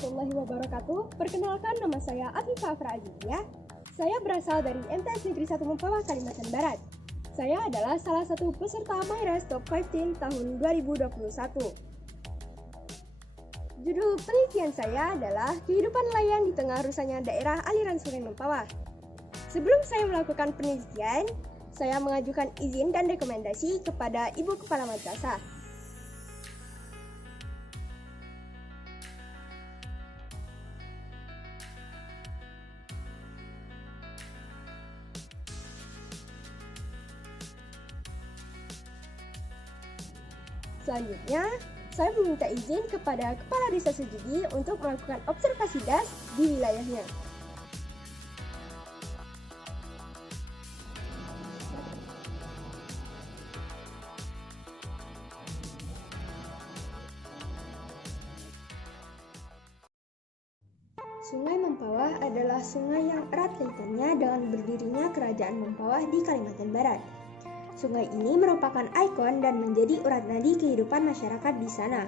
warahmatullahi wabarakatuh. Perkenalkan, nama saya Afifah Afra-Azizia. Saya berasal dari MTS Negeri 1 Mempawah, Kalimantan Barat. Saya adalah salah satu peserta MyRes Top 15 tahun 2021. Judul penelitian saya adalah kehidupan nelayan di tengah rusaknya daerah aliran Sungai Mempawah. Sebelum saya melakukan penelitian, saya mengajukan izin dan rekomendasi kepada Ibu Kepala Madrasah. Selanjutnya, saya meminta izin kepada Kepala Desa Sejudi untuk melakukan observasi das di wilayahnya. Sungai Mempawah adalah sungai yang erat kaitannya dengan berdirinya Kerajaan Mempawah di Kalimantan Barat. Sungai ini merupakan ikon dan menjadi urat nadi kehidupan masyarakat di sana.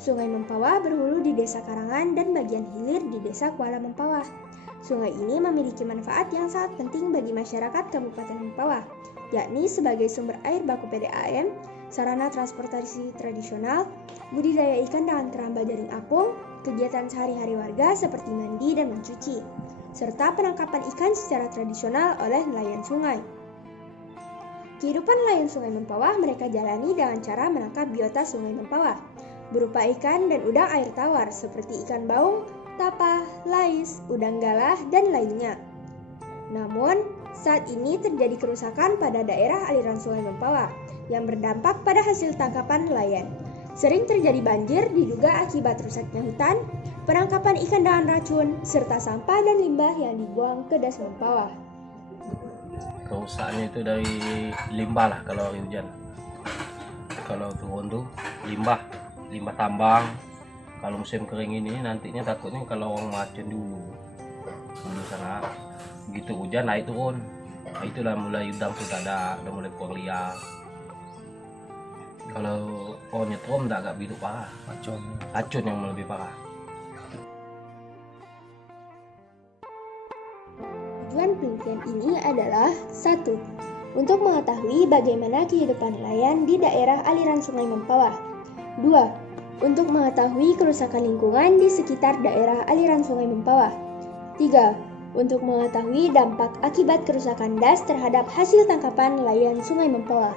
Sungai Mempawah berhulu di Desa Karangan dan bagian hilir di Desa Kuala Mempawah. Sungai ini memiliki manfaat yang sangat penting bagi masyarakat Kabupaten Mempawah, yakni sebagai sumber air baku PDAM, sarana transportasi tradisional, budidaya ikan dengan keramba jaring apung, kegiatan sehari-hari warga seperti mandi dan mencuci, serta penangkapan ikan secara tradisional oleh nelayan sungai. Kehidupan nelayan Sungai Mempawah mereka jalani dengan cara menangkap biota Sungai Mempawah, berupa ikan dan udang air tawar seperti ikan baung, tapa, lais, udang galah, dan lainnya. Namun, saat ini terjadi kerusakan pada daerah aliran Sungai Mempawah yang berdampak pada hasil tangkapan nelayan. Sering terjadi banjir diduga akibat rusaknya hutan, penangkapan ikan dengan racun, serta sampah dan limbah yang dibuang ke Das Mempawah. Kerusakannya itu dari limbah lah kalau hujan. Kalau turun tuh limbah tambang. Kalau musim kering ini nantinya takutnya kalau orang macet dulu sana gitu hujan naik turun. Nah, itulah mulai udang sudah ada, udah mulai buang liar. Kalau nyetrum agak begitu parah, racun yang lebih parah. Tujuan penelitian ini adalah 1. Untuk mengetahui bagaimana kehidupan nelayan di daerah aliran Sungai Mempawah. 2. Untuk mengetahui kerusakan lingkungan di sekitar daerah aliran Sungai Mempawah. 3. Untuk mengetahui dampak akibat kerusakan das terhadap hasil tangkapan nelayan Sungai Mempawah.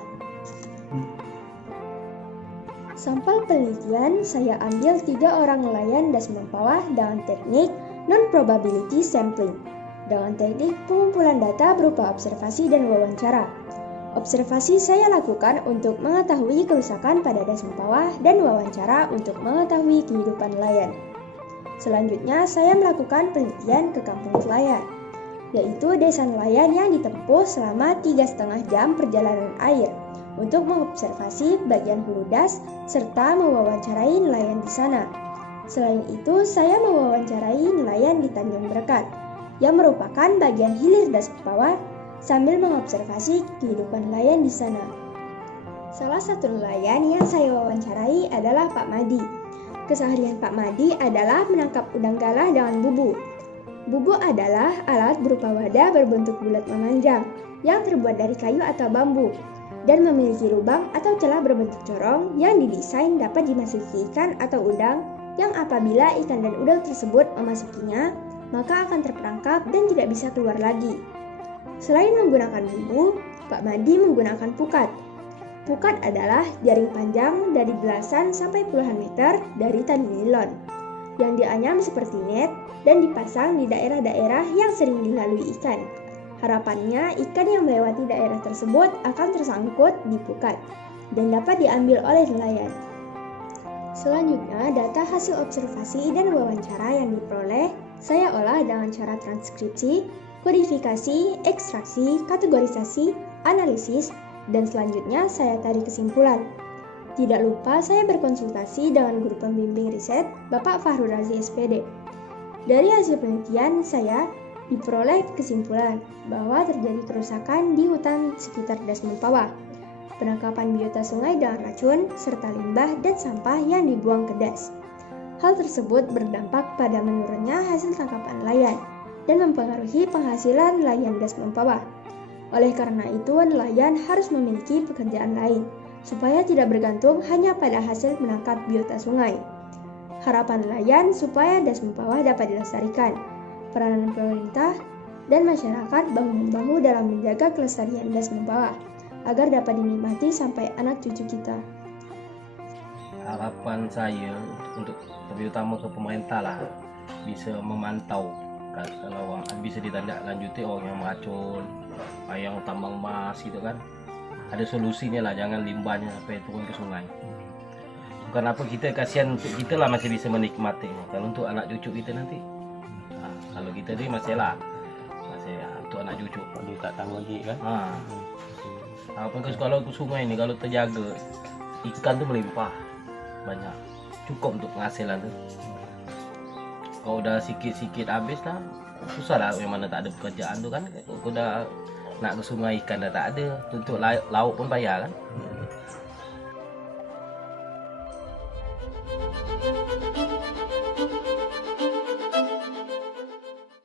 Sampel penelitian saya ambil 3 orang nelayan Das Mempawah dengan teknik non-probability sampling, dengan teknik pengumpulan data berupa observasi dan wawancara. Observasi saya lakukan untuk mengetahui kerusakan pada Das Mempawah dan wawancara untuk mengetahui kehidupan nelayan. Selanjutnya saya melakukan penelitian ke kampung nelayan, yaitu desa nelayan yang ditempuh selama 3,5 jam perjalanan air untuk mengobservasi bagian hulu das serta mewawancarai nelayan di sana. Selain itu, saya mewawancarai nelayan di Tanjung Berkat, yang merupakan bagian hilir Das Mempawah, sambil mengobservasi kehidupan nelayan di sana. Salah satu nelayan yang saya wawancarai adalah Pak Madi. Keseharian Pak Madi adalah menangkap udang galah dengan bubu. Bubu adalah alat berupa wadah berbentuk bulat memanjang yang terbuat dari kayu atau bambu dan memiliki lubang atau celah berbentuk corong yang didesain dapat dimasuki ikan atau udang yang apabila ikan dan udang tersebut memasukinya, maka akan terperangkap dan tidak bisa keluar lagi. Selain menggunakan bumbu, Pak Madi menggunakan pukat. Pukat adalah jaring panjang dari belasan sampai puluhan meter dari tali nilon yang dianyam seperti net dan dipasang di daerah-daerah yang sering dilalui ikan. Harapannya, ikan yang melewati daerah tersebut akan tersangkut di pukat dan dapat diambil oleh nelayan. Selanjutnya, data hasil observasi dan wawancara yang diperoleh saya olah dengan cara transkripsi, kodifikasi, ekstraksi, kategorisasi, analisis, dan selanjutnya saya tarik kesimpulan. Tidak lupa saya berkonsultasi dengan guru pembimbing riset, Bapak Fahru Razi SPD. Dari hasil penelitian saya diperoleh kesimpulan bahwa terjadi kerusakan di hutan sekitar Das Mempawah, penangkapan biota sungai dengan racun, serta limbah dan sampah yang dibuang ke das. Hal tersebut berdampak pada menurunnya hasil tangkapan nelayan dan mempengaruhi penghasilan nelayan das mempawah. Oleh karena itu, nelayan harus memiliki pekerjaan lain supaya tidak bergantung hanya pada hasil menangkap biota sungai. Harapan nelayan supaya das mempawah dapat dilestarikan. Peranan pemerintah dan masyarakat bahu-membahu dalam menjaga kelestarian das mempawah agar dapat dinikmati sampai anak cucu kita. Harapan saya untuk lebih utama ke pemerintah lah, bisa memantau kalau bisa ditindaklanjuti orang yang meracun, yang tambang emas gitu kan, ada solusinya lah, jangan limbahnya sampai turun ke sungai. Bukan apa, kita kasihan untuk kita lah masih bisa menikmati, kalau untuk anak cucu kita nanti, kalau kita ni masih untuk anak cucu Dia tak tahu lagi kan. Kalau ke sungai ini kalau terjaga, ikan tu melimpah banyak, cukup untuk penghasilan tu. Kalau udah sikit-sikit habis lah, susah lah yang mana tak ada pekerjaan tu kan. Kalau udah nak ke sungai ikan dah tak ada, untuk lauk pun bayar kan.